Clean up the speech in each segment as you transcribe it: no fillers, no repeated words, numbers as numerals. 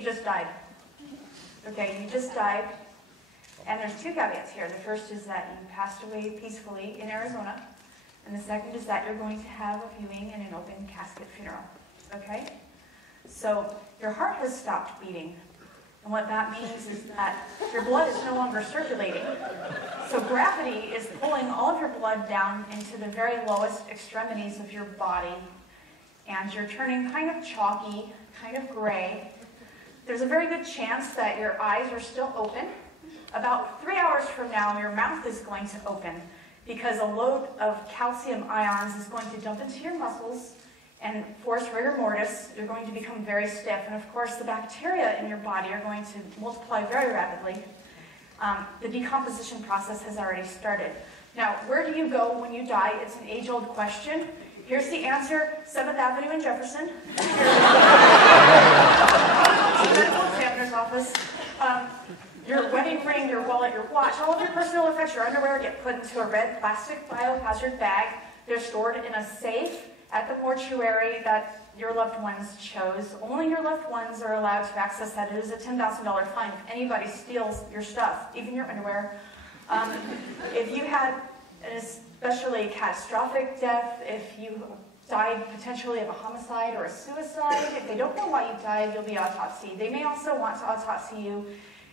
you just died. Okay, you just died. And there's two caveats here. The first is that you passed away peacefully in Arizona. And the second is that you're going to have a viewing and an open casket funeral. Okay? So your heart has stopped beating. And what that means is that your blood is no longer circulating. So gravity is pulling all of your blood down into the very lowest extremities of your body. And you're turning kind of chalky, kind of gray. There's a very good chance that your eyes are still open. About 3 hours from now, your mouth is going to open because a load of calcium ions is going to dump into your muscles and force rigor mortis. You're going to become very stiff. And of course, the bacteria in your body are going to multiply very rapidly. The decomposition process has already started. Now, where do you go when you die? It's an age-old question. Here's the answer: 7th Avenue in Jefferson. Medical examiner's office. Your wedding ring, your wallet, your watch, all of your personal effects, your underwear get put into a red plastic biohazard bag. They're stored in a safe at the mortuary that your loved ones chose. Only your loved ones are allowed to access that. It is a $10,000 fine if anybody steals your stuff, even your underwear. If you had an especially catastrophic death, if you died potentially of a homicide or a suicide, if they don't know why you died, you'll be autopsied. They may also want to autopsy you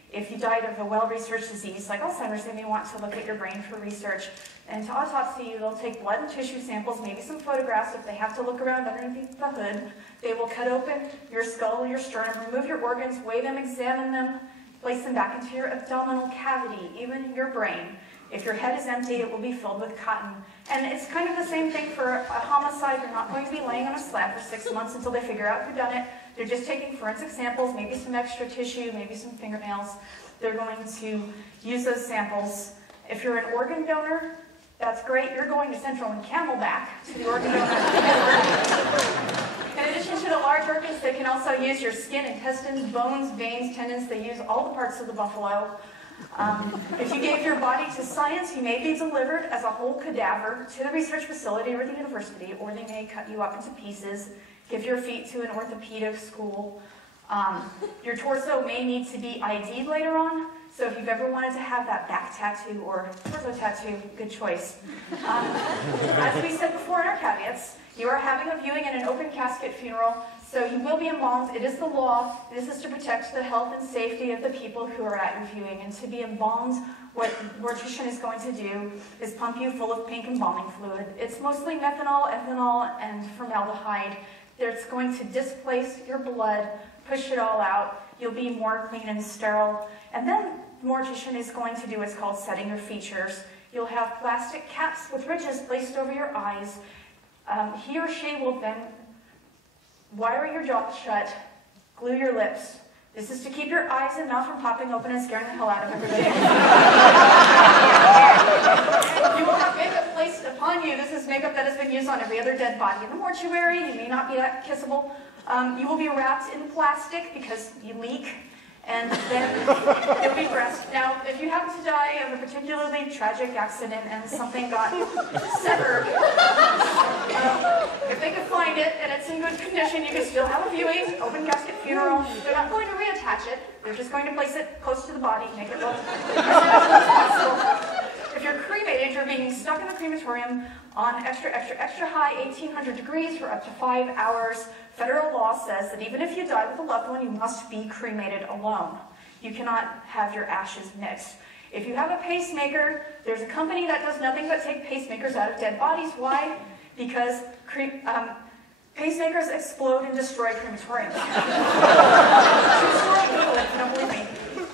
if you died of a well-researched disease like Alzheimer's. They may want to look at your brain for research. And to autopsy you, they'll take blood and tissue samples, maybe some photographs if they have to look around underneath the hood. They will cut open your skull, your sternum, remove your organs, weigh them, examine them, place them back into your abdominal cavity, even your brain. If your head is empty, it will be filled with cotton. And it's kind of the same thing for a homicide. You're not going to be laying on a slab for 6 months until they figure out who done it. They're just taking forensic samples, maybe some extra tissue, maybe some fingernails. They're going to use those samples. If you're an organ donor, that's great. You're going to Central and Camelback to the organ donor. In addition to the large organs, they can also use your skin, intestines, bones, veins, tendons. They use all the parts of the buffalo. If you gave your body to science, you may be delivered as a whole cadaver to the research facility or the university, or they may cut you up into pieces, give your feet to an orthopedic school. Your torso may need to be ID'd later on, so if you've ever wanted to have that back tattoo or torso tattoo, good choice. As we said before in our caveats, you are having a viewing and an open casket funeral, so you will be embalmed. It is the law. This is to protect the health and safety of the people who are at your viewing. And to be embalmed, what the mortician is going to do is pump you full of pink embalming fluid. It's mostly methanol, ethanol, and formaldehyde. It's going to displace your blood, push it all out. You'll be more clean and sterile. And then the mortician is going to do what's called setting your features. You'll have plastic caps with ridges placed over your eyes. He or she will then wire your jaw shut, glue your lips. This is to keep your eyes and mouth from popping open and scaring the hell out of everybody. You will have makeup placed upon you. This is makeup that has been used on every other dead body in the mortuary. You may not be that kissable. You will be wrapped in plastic because you leak, and then you'll be dressed. Now, if you happen to die of a particularly tragic accident and something got severed, if they could find it and it's in good condition, you can still have a viewing, open casket funeral. They're not going to reattach it. They're just going to place it close to the body, make it look as natural as possible. If you're cremated, you're being stuck in the crematorium on extra high 1800 degrees for up to 5 hours. Federal law says that even if you die with a loved one, you must be cremated alone. You cannot have your ashes mixed. If you have a pacemaker, there's a company that does nothing but take pacemakers out of dead bodies. Why? Because pacemakers explode and destroy crematoriums. True story, Google it if you don't believe me.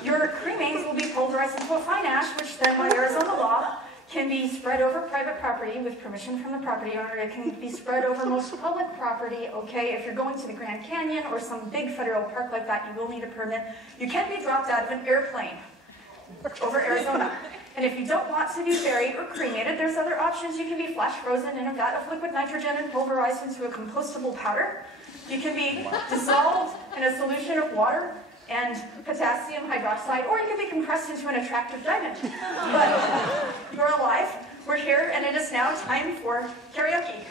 Your cremains will be pulverized into a fine ash, which then, by Arizona law, can be spread over private property with permission from the property owner. It can be spread over most public property, okay? If you're going to the Grand Canyon or some big federal park like that, you will need a permit. You can be dropped out of an airplane over Arizona. And if you don't want to be buried or cremated, there's other options. You can be flash frozen in a vat of liquid nitrogen and pulverized into a compostable powder. You can be dissolved in a solution of water and potassium hydroxide, or you can be compressed into an attractive diamond. But you're alive, we're here, and it is now time for karaoke.